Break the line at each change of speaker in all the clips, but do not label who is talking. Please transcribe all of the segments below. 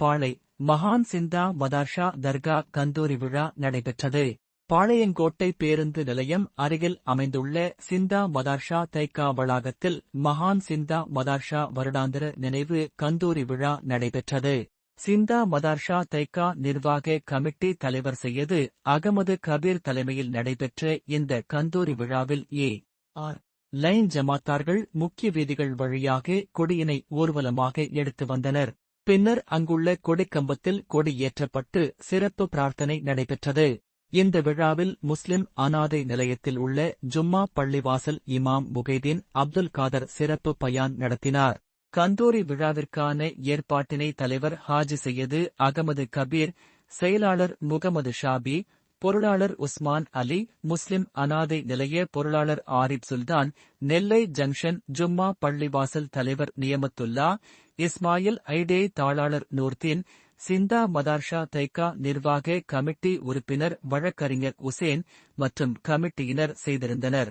பாளை மகான் சிந்தா மதார்ஷா தர்கா கந்தூரி விழா நடைபெற்றது. பாளையங்கோட்டை பேருந்து நிலையம் அருகில் அமைந்துள்ள சிந்தா மதார்ஷா தைக்கா வளாகத்தில் மகான் சிந்தா மதார்ஷா வருடாந்திர நினைவு கந்தூரி விழா நடைபெற்றது. சிந்தா மதார்ஷா தைக்கா நிர்வாக கமிட்டி தலைவர் செய்யது அகமது கபீர் தலைமையில் நடைபெற்ற இந்த கந்தூரி விழாவில் ஏ. ஆர். லைன் ஜமாத்தார்கள் முக்கிய வீதிகள் வழியாக கொடியினை ஊர்வலமாக எடுத்து வந்தனர். பின்னர் அங்குள்ள கொடிக்கம்பத்தில் கொடி ஏற்றப்பட்டு சிறப்பு பிரார்த்தனை நடைபெற்றது. இந்த விழாவில் முஸ்லிம் அனாதை நிலையத்தில் உள்ள ஜும்மா பள்ளிவாசல் இமாம் முகைதீன் அப்துல் காதர் சிறப்பு பயான் நடத்தினார். கந்தூரி விழாவிற்கான ஏற்பாட்டினை தலைவர் ஹாஜி செய்யது அகமது கபீர் செயலாளர் முகமது ஷாபி பொருளாளர் உஸ்மான் அலி முஸ்லிம் அனாதை நிலைய பொருளாளர் ஆரிப் சுல்தான் நெல்லை ஜங்ஷன் ஜும்மா பள்ளிவாசல் தலைவர் நியமத்துல்லா இஸ்மாயில் ஐடே தாளாளர் நூர்தீன் சிந்தா மதார்ஷா தைக்கா நிர்வாக கமிட்டி உறுப்பினர் வழக்கறிஞர் உசேன் மற்றும் கமிட்டியினர் செய்திருந்தனர்.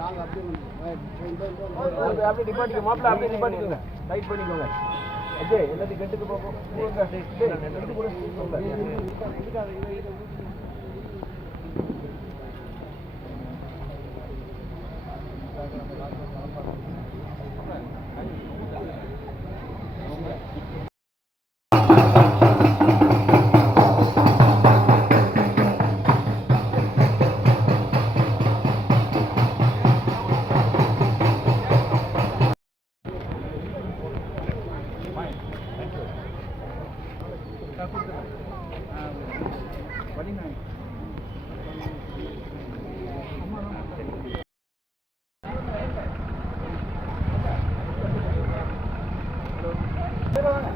அப்படியே நிப்பாட்டிக்க மாப்பிள்ள அப்படியே நிப்பாட்டிக்கோங்க டைட் பண்ணிக்கோங்க. அஜய் எல்லாத்தையும் கெட்டுக்கு போகும் Thank you. Bye bye.